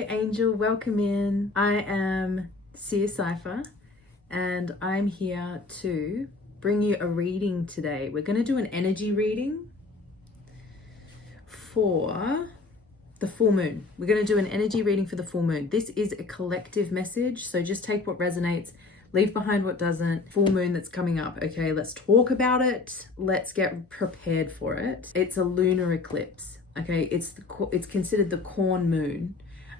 Hello, Angel, welcome in. I am Seer Cypher and I'm here to bring you a reading today. We're going to do an energy reading for the full moon. We're going to do an energy reading for the full moon. This is a collective message, so just take what resonates, leave behind what doesn't. Full moon that's coming up, okay? Let's talk about it. Let's get prepared for it. It's a lunar eclipse, okay? It's considered the corn moon,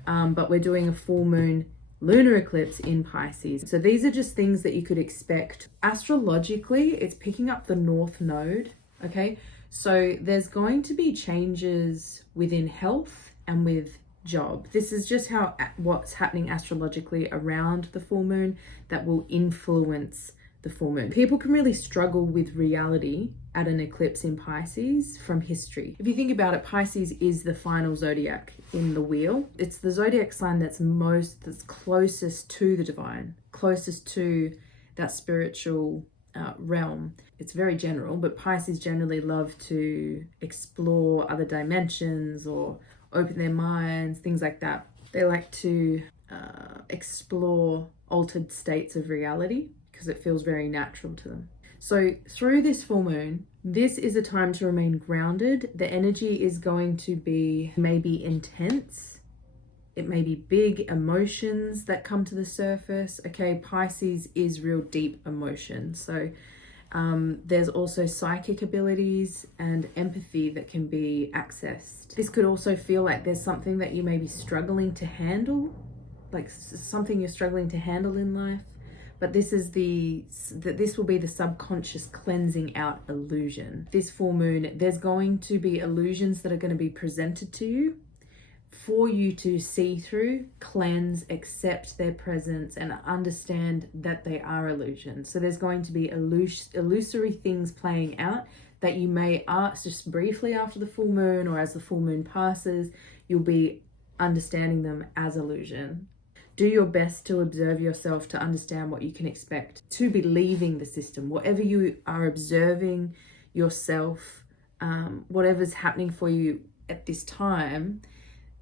but we're doing a full moon lunar eclipse in Pisces. So these are just things that you could expect. Astrologically, it's picking up the North Node, okay? So there's going to be changes within health and with job. This is just what's happening astrologically around the full moon that will influence the full moon. People can really struggle with reality at an eclipse in Pisces from history. If you think about it, Pisces is the final zodiac in the wheel. It's the zodiac sign that's closest to the divine, closest to that spiritual realm. It's very general, but Pisces generally love to explore other dimensions or open their minds, things like that. They like to explore altered states of reality because it feels very natural to them. So through this full moon, this is a time to remain grounded. The energy is going to be maybe intense. It may be big emotions that come to the surface. Okay, Pisces is real deep emotion. So there's also psychic abilities and empathy that can be accessed. This could also feel like there's something that you may be struggling to handle, like something you're struggling to handle in life. But this will be the subconscious cleansing out illusion. This full moon, there's going to be illusions that are going to be presented to you for you to see through, cleanse, accept their presence, and understand that they are illusions. So there's going to be illusory things playing out that you may ask just briefly after the full moon, or as the full moon passes, you'll be understanding them as illusion. Do your best to observe yourself to understand what you can expect to be leaving the system. Whatever you are observing yourself, whatever's happening for you at this time,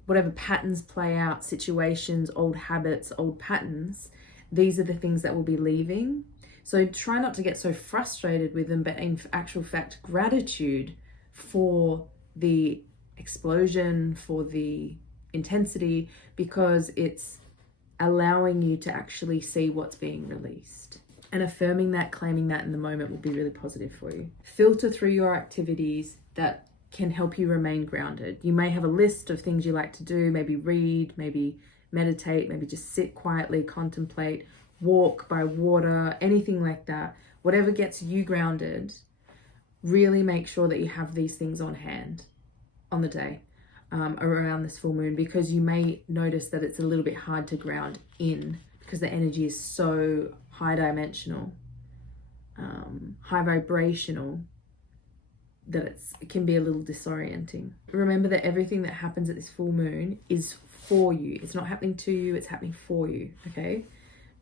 whatever patterns play out, situations, old habits, old patterns, these are the things that will be leaving. So try not to get so frustrated with them, but in actual fact, gratitude for the explosion, for the intensity, because it's allowing you to actually see what's being released. And affirming that, claiming that in the moment will be really positive for you. Filter through your activities that can help you remain grounded. You may have a list of things you like to do, maybe read, maybe meditate, maybe just sit quietly, contemplate, walk by water, anything like that. Whatever gets you grounded, really make sure that you have these things on hand on the day around this full moon, because you may notice that it's a little bit hard to ground in because the energy is so high dimensional, high vibrational, that it can be a little disorienting. Remember that everything that happens at this full moon is for you. It's not happening to you, it's happening for you, okay?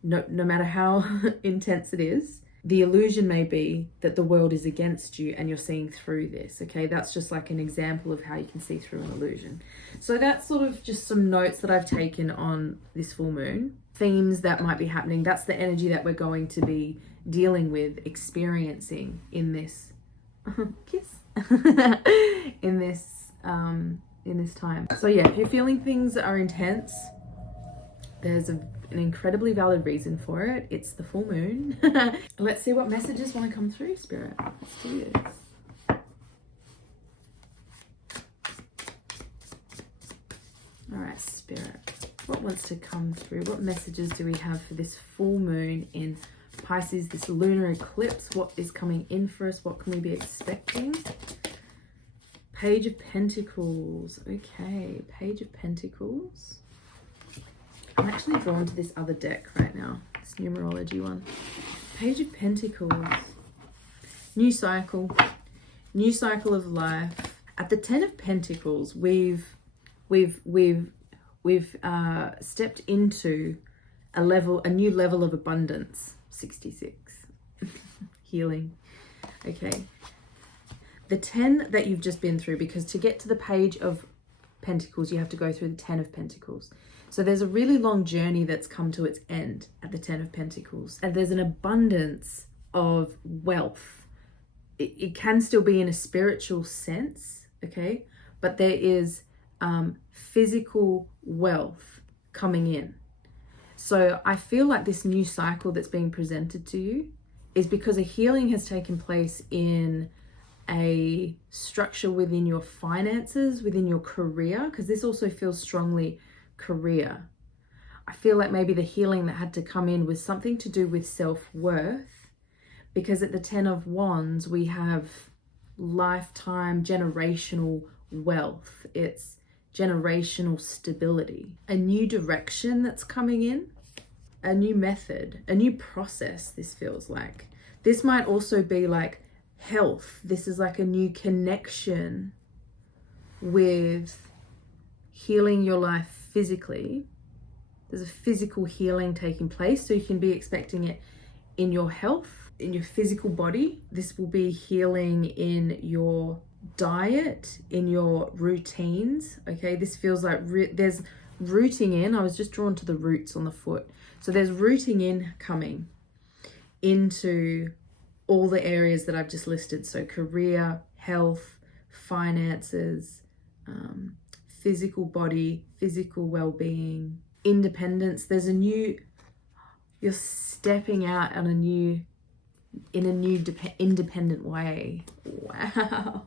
No matter how intense it is, the illusion may be that the world is against you and you're seeing through this, okay? That's just like an example of how you can see through an illusion. So that's sort of just some notes that I've taken on this full moon. Themes that might be happening. That's the energy that we're going to be dealing with, experiencing in this kiss in this time. So yeah, if you're feeling things are intense, there's an incredibly valid reason for it. It's the full moon. Let's see what messages want to come through, Spirit. Let's do this. All right, Spirit, what wants to come through? What messages do we have for this full moon in Pisces, this lunar eclipse? What is coming in for us? What can we be expecting? Page of Pentacles. Okay, Page of Pentacles. I'm actually drawn to this other deck right now, this numerology one. Page of Pentacles. New cycle of life. At the 10 of Pentacles, we've stepped into a new level of abundance. 66. Healing. Okay. The 10 that you've just been through, because to get to the Page of Pentacles, you have to go through the 10 of Pentacles. So there's a really long journey that's come to its end at the 10 of Pentacles. And there's an abundance of wealth. It can still be in a spiritual sense, okay? But there is physical wealth coming in. So I feel like this new cycle that's being presented to you is because a healing has taken place in a structure within your finances, within your career, because this also feels strongly career. I feel like maybe the healing that had to come in was something to do with self-worth, because at the 10 of Wands, we have lifetime generational wealth. It's generational stability, a new direction that's coming in, a new method, a new process. This feels like this might also be like health. This is like a new connection with healing your life physically. There's a physical healing taking place, so you can be expecting it in your health, in your physical body. This will be healing in your diet, in your routines. Okay, this feels like there's rooting in. I was just drawn to the roots on the foot, so there's rooting in coming into all the areas that I've just listed. So career, health, finances, physical body, physical well-being, independence. There's a new, you're stepping out on in a new independent way. Wow.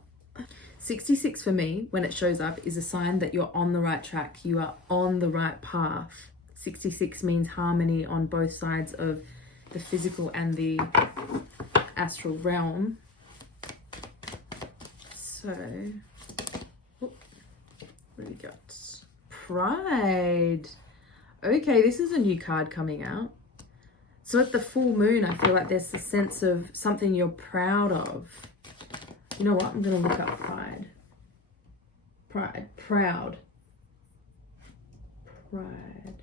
66 for me, when it shows up, is a sign that you're on the right track. You are on the right path. 66 means harmony on both sides of the physical and the astral realm. So, what do we got? Pride. Okay, this is a new card coming out. So at the full moon, I feel like there's a sense of something you're proud of. You know what? I'm going to look up pride. Pride. Proud. Pride.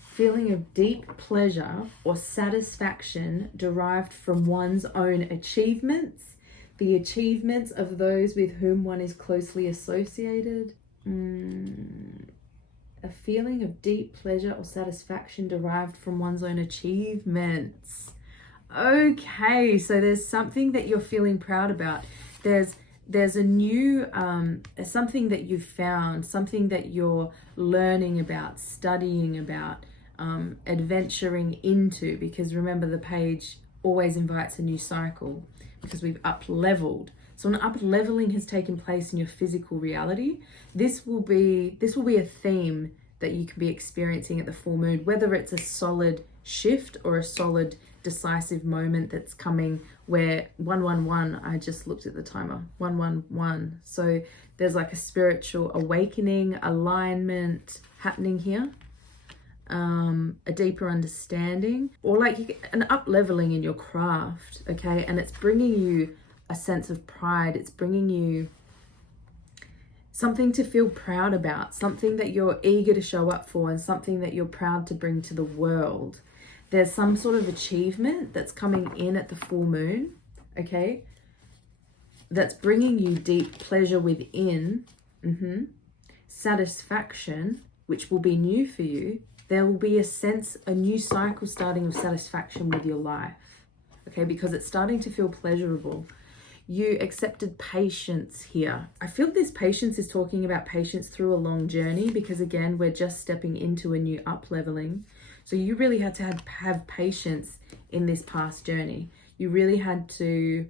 Feeling of deep pleasure or satisfaction derived from one's own achievements, the achievements of those with whom one is closely associated. A feeling of deep pleasure or satisfaction derived from one's own achievements. Okay, so there's something that you're feeling proud about. There's a new, something that you've found, something that you're learning about, studying about, adventuring into, because remember the page always invites a new cycle because we've up-leveled. So an up-leveling has taken place in your physical reality. This will be a theme that you can be experiencing at the full moon, whether it's a solid shift or a solid decisive moment that's coming, where 111, I just looked at the timer, 111. So there's like a spiritual awakening, alignment happening here, a deeper understanding, or like an up-leveling in your craft, okay? And it's bringing you a sense of pride. It's bringing you something to feel proud about, something that you're eager to show up for, and something that you're proud to bring to the world. There's some sort of achievement that's coming in at the full moon, okay? That's bringing you deep pleasure within, satisfaction, which will be new for you. There will be a new cycle starting of satisfaction with your life, okay? Because it's starting to feel pleasurable. You accepted patience here. I feel this patience is talking about patience through a long journey, because again, we're just stepping into a new up-leveling. So you really had to have patience in this past journey. You really had to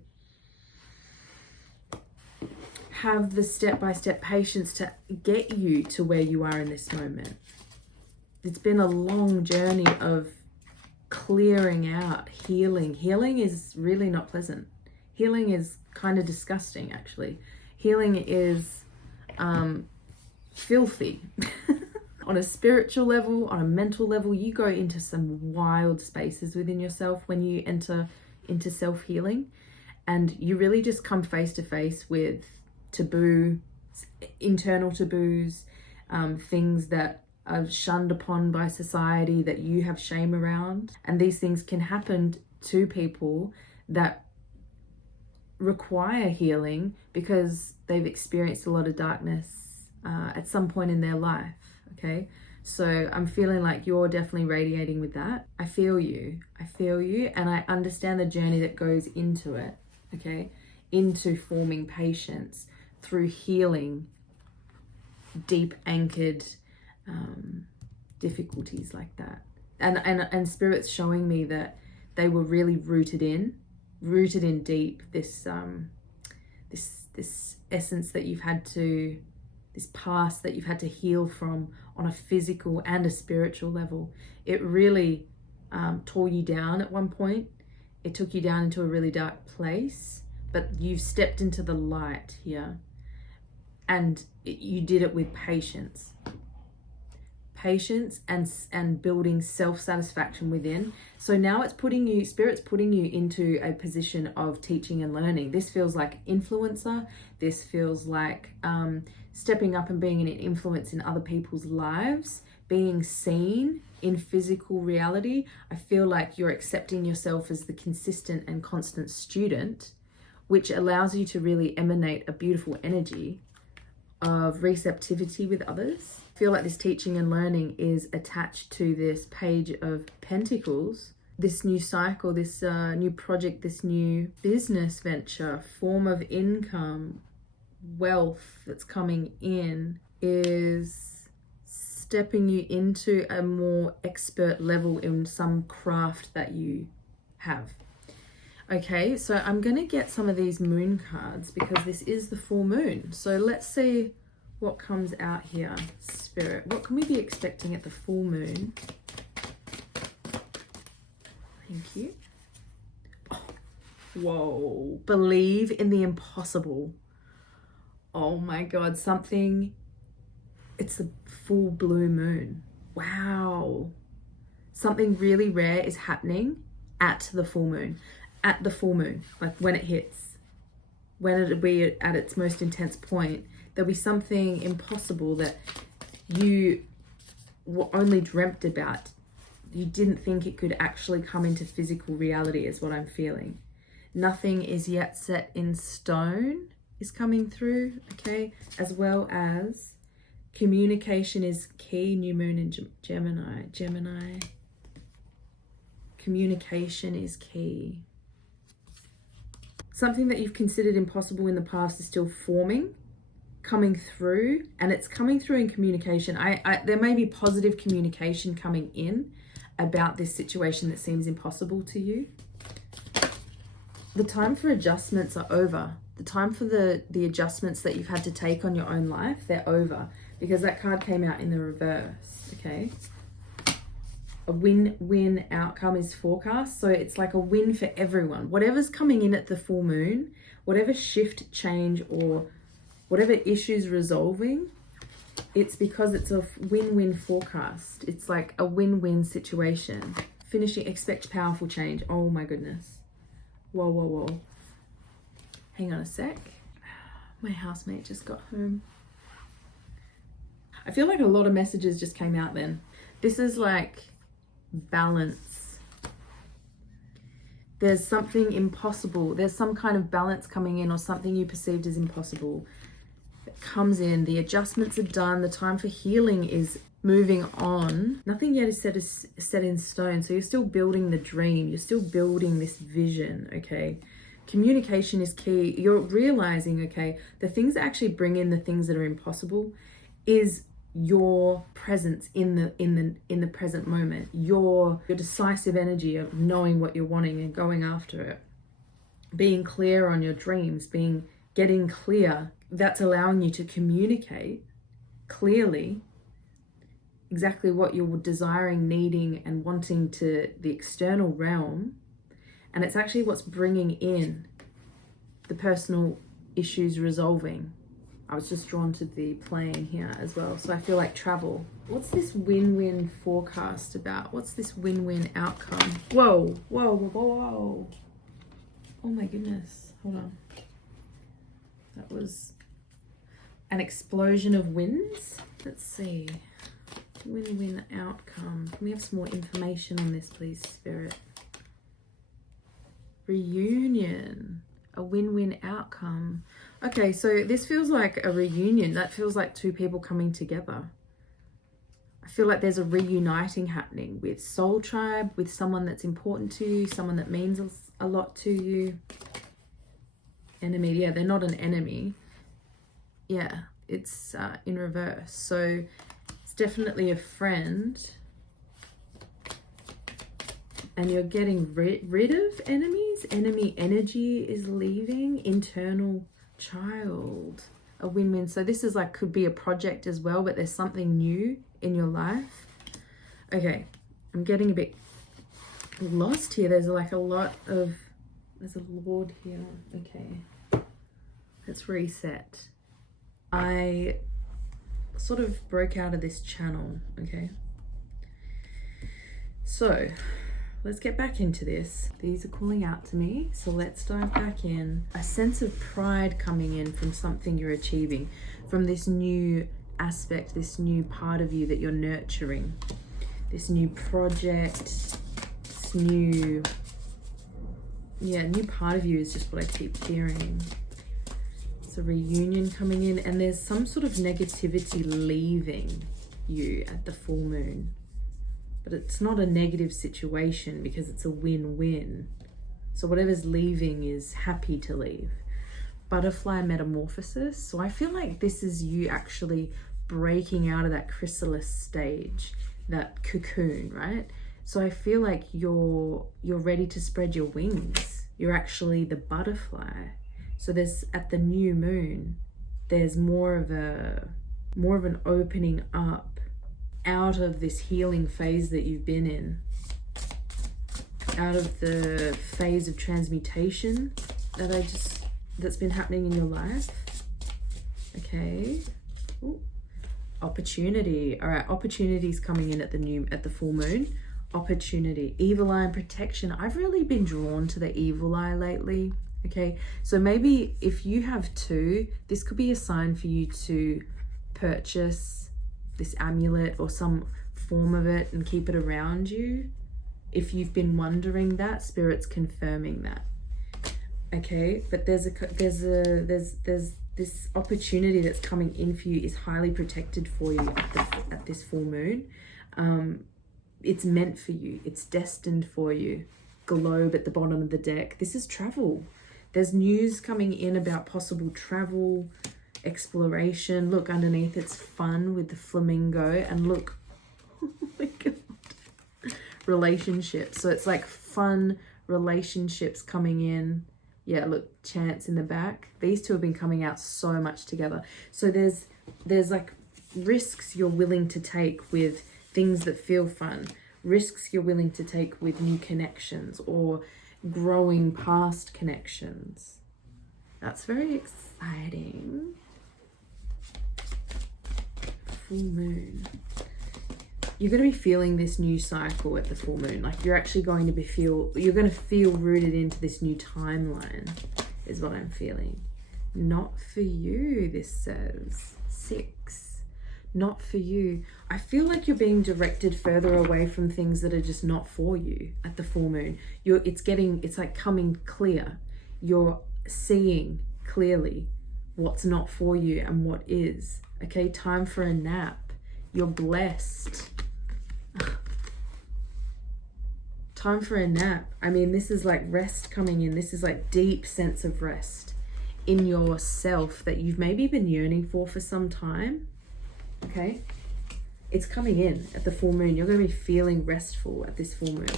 have the step-by-step patience to get you to where you are in this moment. It's been a long journey of clearing out, healing. Healing is really not pleasant. Healing is kind of disgusting, actually. Healing is filthy. On a spiritual level, on a mental level, you go into some wild spaces within yourself when you enter into self-healing, and you really just come face to face with internal taboos, things that are shunned upon by society that you have shame around. And these things can happen to people that require healing because they've experienced a lot of darkness at some point in their life, okay? So I'm feeling like you're definitely radiating with that. I feel you, and I understand the journey that goes into it, okay? Into forming patience through healing deep anchored difficulties like that. And Spirit's showing me that they were really rooted in deep, this essence that you've had to, this past that you've had to heal from on a physical and a spiritual level. It really tore you down at one point. It took you down into a really dark place, but you've stepped into the light here, and you did it with patience and building self-satisfaction within. So now it's putting you, Spirit's putting you into a position of teaching and learning. This feels like influencer. This feels like stepping up and being an influence in other people's lives, being seen in physical reality. I feel like you're accepting yourself as the consistent and constant student, which allows you to really emanate a beautiful energy of receptivity with others. I feel like this teaching and learning is attached to this Page of Pentacles, this new cycle, this new project, this new business venture, form of income, wealth that's coming in, is stepping you into a more expert level in some craft that you have. Okay, so I'm going to get some of these moon cards because this is the full moon. So let's see what comes out here. Spirit, what can we be expecting at the full moon? Thank you. Oh, whoa, believe in the impossible. Oh my God, something, it's the full blue moon. Wow. Something really rare is happening at the full moon. At the full moon, like when it hits, when it'll be at its most intense point, there'll be something impossible that you were only dreamt about. You didn't think it could actually come into physical reality, is what I'm feeling. Nothing is yet set in stone is coming through, okay? As well as communication is key. New moon in Gemini. Communication is key. Something that you've considered impossible in the past is still forming, coming through, and it's coming through in communication. There may be positive communication coming in about this situation that seems impossible to you. The time for adjustments are over. The time for the adjustments that you've had to take on your own life, they're over, because that card came out in the reverse, okay? A win-win outcome is forecast. So it's like a win for everyone. Whatever's coming in at the full moon, whatever shift, change, or whatever issues resolving, it's because it's a win-win forecast. It's like a win-win situation. Finishing, expect powerful change. Oh my goodness. Whoa, whoa, whoa. Hang on a sec. My housemate just got home. I feel like a lot of messages just came out then. This is like balance. There's something impossible. There's some kind of balance coming in, or something you perceived as impossible that comes in. The adjustments are done. The time for healing is moving on. Nothing yet is set in stone. So you're still building the dream. You're still building this vision, okay? Communication is key. You're realizing, okay, the things that actually bring in the things that are impossible is your presence in the present moment, your decisive energy of knowing what you're wanting and going after it, being clear on your dreams, getting clear. That's allowing you to communicate clearly exactly what you're desiring, needing, and wanting to the external realm. And it's actually what's bringing in the personal issues resolving. I was just drawn to the playing here as well. So I feel like travel. What's this win-win forecast about? What's this win-win outcome? Whoa, whoa, whoa, whoa. Oh my goodness. Hold on. That was an explosion of wins. Let's see. Win-win outcome. Can we have some more information on this, please, Spirit? Reunion. A win-win outcome. Okay, so this feels like a reunion. That feels like two people coming together. I feel like there's a reuniting happening with soul tribe, with someone that's important to you, someone that means a lot to you. Enemy, yeah, they're not an enemy. Yeah, it's in reverse. So it's definitely a friend. And you're getting rid of enemies. Enemy energy is leaving. Internal child. A win-win. So this is like, could be a project as well, but there's something new in your life. Okay, I'm getting a bit lost here. There's like a lot of, there's a Lord here. Okay, let's reset. I sort of broke out of this channel. Okay, so let's get back into this. These are calling out to me, so let's dive back in. A sense of pride coming in from something you're achieving, from this new aspect, this new part of you that you're nurturing, this new project, this new part of you is just what I keep hearing. It's a reunion coming in, and there's some sort of negativity leaving you at the full moon. But it's not a negative situation because it's a win-win. So whatever's leaving is happy to leave. Butterfly metamorphosis. So I feel like this is you actually breaking out of that chrysalis stage, that cocoon, right? So I feel like you're ready to spread your wings. You're actually the butterfly. So there's, at the new moon, there's more of an opening up out of this healing phase that you've been in, out of the phase of transmutation that's been happening in your life. Okay. Ooh. Opportunity. All right, opportunities coming in at the full moon. Opportunity. Evil eye and protection. I've really been drawn to the evil eye lately. Okay, so maybe if you have two, this could be a sign for you to purchase this amulet or some form of it and keep it around you. If you've been wondering that, Spirit's confirming that. Okay, but there's this opportunity that's coming in for you is highly protected for you at this full moon. It's meant for you. It's destined for you. Globe at the bottom of the deck. This is travel. There's news coming in about possible travel, exploration. Look, underneath it's fun with the flamingo, and look, oh my god, relationships. So it's like fun relationships coming in. Yeah, look, chance in the back. These two have been coming out so much together. So there's like risks you're willing to take with things that feel fun, risks you're willing to take with new connections or growing past connections. That's very exciting. Full moon. You're going to be feeling this new cycle at the full moon. Like you're actually going to you're going to feel rooted into this new timeline is what I'm feeling. Not for you, this says. 6. Not for you. I feel like you're being directed further away from things that are just not for you at the full moon. It's like coming clear. You're seeing clearly what's not for you and what is. Okay, time for a nap. You're blessed. Time for a nap. I mean, this is like rest coming in. This is like deep sense of rest in yourself that you've maybe been yearning for some time. Okay, it's coming in at the full moon. You're going to be feeling restful at this full moon.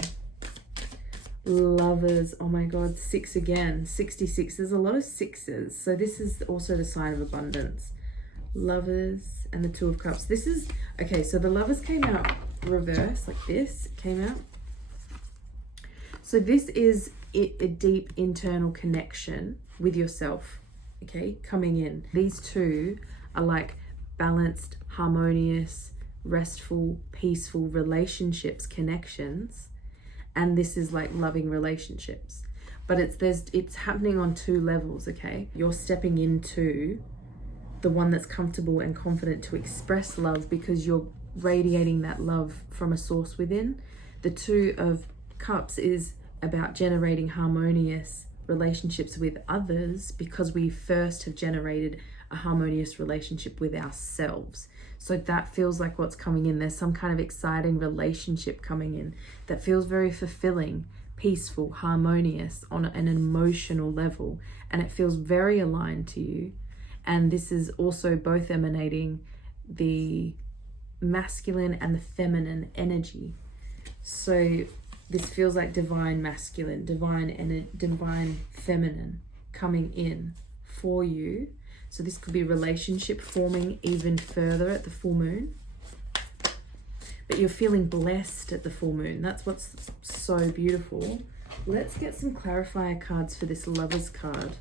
Lovers, oh my god, 6 again, 66. There's a lot of 6s, so this is also the sign of abundance. Lovers and the 2 of Cups. This is okay. So the Lovers came out reverse, like this came out. So this is a deep internal connection with yourself. Okay, coming in. These two are like balanced, harmonious, restful, peaceful relationships, connections, and this is like loving relationships. But it's happening on 2 levels. Okay, you're stepping into the one that's comfortable and confident to express love because you're radiating that love from a source within. The 2 of Cups is about generating harmonious, relationships with others because we first have generated a harmonious relationship with ourselves. So that feels like what's coming in. There's some kind of exciting relationship coming in that feels very fulfilling, peaceful, harmonious on an emotional level, and it feels very aligned to you. And this is also both emanating the masculine and the feminine energy. So this feels like divine masculine, divine feminine coming in for you. So this could be relationship forming even further at the full moon. But you're feeling blessed at the full moon. That's what's so beautiful. Let's get some clarifier cards for this Lover's card.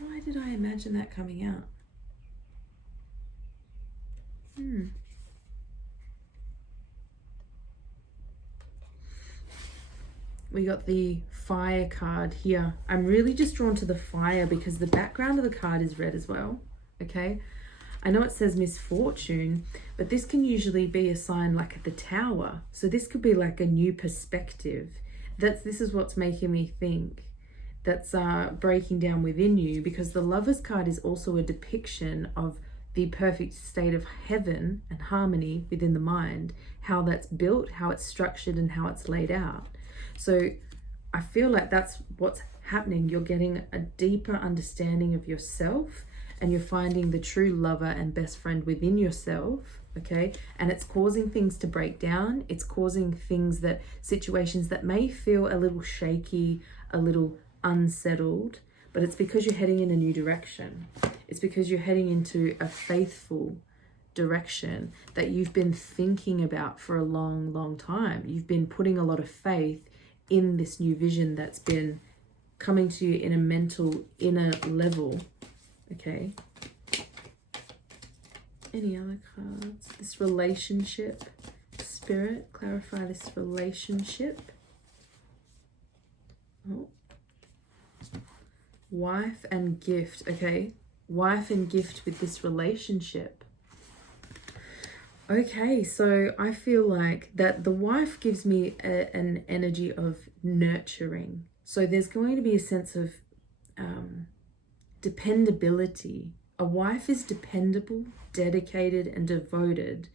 Why did I imagine that coming out? We got the Fire card here. I'm really just drawn to the fire because the background of the card is red as well. Okay, I know it says misfortune, but this can usually be a sign like at the Tower. So this could be like a new perspective. This is what's making me think. That's breaking down within you, because the Lover's card is also a depiction of the perfect state of heaven and harmony within the mind, how that's built, how it's structured, and how it's laid out. So I feel like that's what's happening. You're getting a deeper understanding of yourself, and you're finding the true lover and best friend within yourself, okay? And it's causing things to break down. It's causing situations that may feel a little shaky, a little unsettled, but it's because you're heading in a new direction. It's because you're heading into a faithful direction that you've been thinking about for a long, long time. You've been putting a lot of faith in this new vision that's been coming to you in a mental inner level, okay? Any other cards? This relationship, Spirit, clarify this relationship. Oh. Wife and gift, okay? Wife and gift with this relationship. Okay, so I feel like that the wife gives me an energy of nurturing. So there's going to be a sense of dependability. A wife is dependable, dedicated, and devoted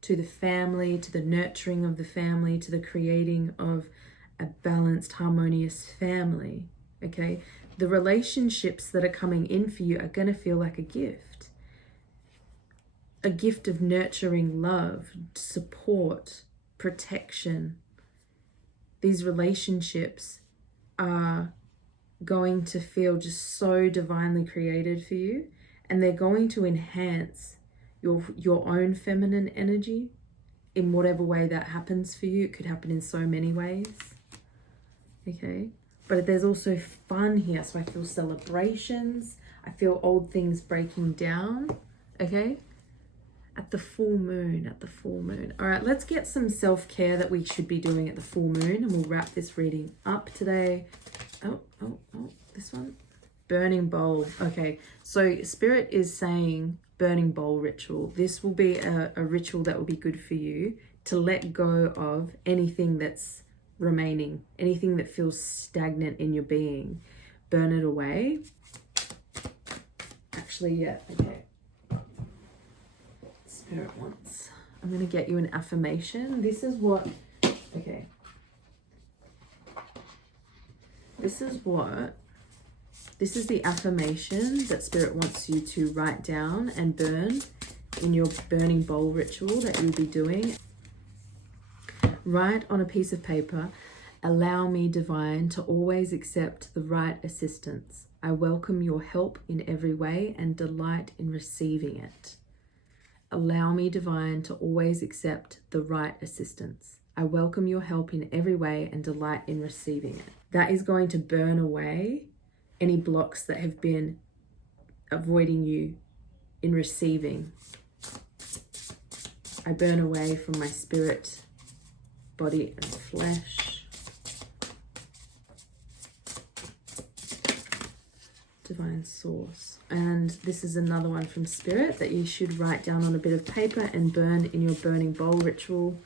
to the family, to the nurturing of the family, to the creating of a balanced, harmonious family, okay? The relationships that are coming in for you are going to feel like a gift of nurturing love, support, protection. These relationships are going to feel just so divinely created for you, and they're going to enhance your own feminine energy in whatever way that happens for you. It could happen in so many ways, okay? But there's also fun here. So I feel celebrations. I feel old things breaking down, okay? At the full moon, All right, let's get some self-care that we should be doing at the full moon, and we'll wrap this reading up today. Oh, this one. Burning bowl. Okay, so Spirit is saying burning bowl ritual. This will be a ritual that will be good for you to let go of anything that's remaining, anything that feels stagnant in your being. Burn it away. Actually, yeah, okay. Spirit wants. I'm going to get you an affirmation. This is the affirmation that Spirit wants you to write down and burn in your burning bowl ritual that you'll be doing. Write on a piece of paper, allow me, divine, to always accept the right assistance. I welcome your help in every way and delight in receiving it. Allow me, divine, to always accept the right assistance. I welcome your help in every way and delight in receiving it. That is going to burn away any blocks that have been avoiding you in receiving. I burn away from my spirit, body, and flesh. Divine source. And this is another one from Spirit that you should write down on a bit of paper and burn in your burning bowl ritual.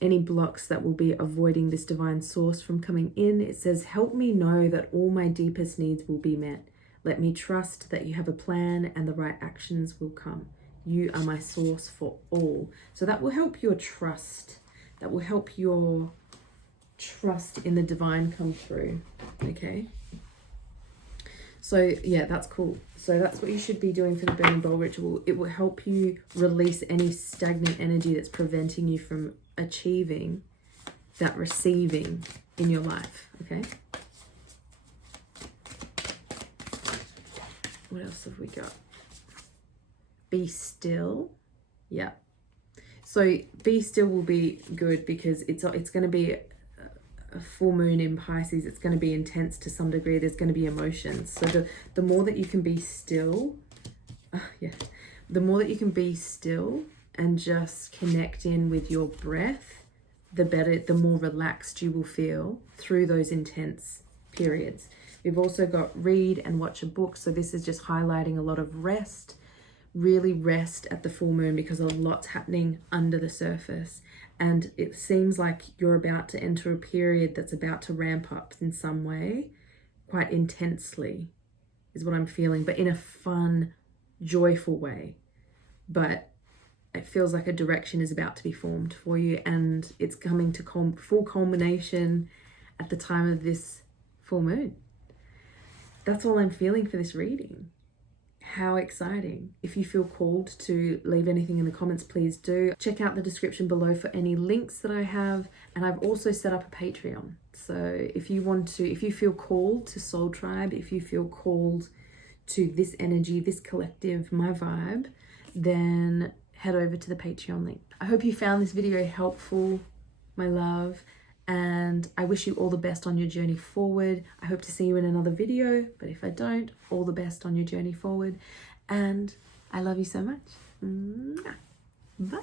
any blocks that will be avoiding this divine source from coming in. It says, help me know that all my deepest needs will be met. Let me trust that you have a plan and the right actions will come. You are my source for all. So that will help your trust. That will help your trust in the divine come through. Okay. So yeah, that's cool. So that's what you should be doing for the burning bowl ritual. It will help you release any stagnant energy that's preventing you from achieving that receiving in your life. Okay. What else have we got? Be still. Yeah. So be still will be good because it's going to be a full moon in Pisces. It's going to be intense to some degree. There's going to be emotions. So the more that you can be still, the more that you can be still and just connect in with your breath, the better, the more relaxed you will feel through those intense periods. We've also got read and watch a book. So this is just highlighting a lot of rest. Really rest at the full moon because a lot's happening under the surface. And it seems like you're about to enter a period that's about to ramp up in some way, quite intensely, is what I'm feeling, but in a fun, joyful way. But it feels like a direction is about to be formed for you, and it's coming to full culmination at the time of this full moon. That's all I'm feeling for this reading. How exciting. If you feel called to leave anything in the comments, please do. Check out the description below for any links that I have. And I've also set up a Patreon. So if you feel called to Soul Tribe, if you feel called to this energy, this collective, my vibe, then head over to the Patreon link. I hope you found this video helpful, my love. And I wish you all the best on your journey forward. I hope to see you in another video, but if I don't, all the best on your journey forward. And I love you so much. Bye.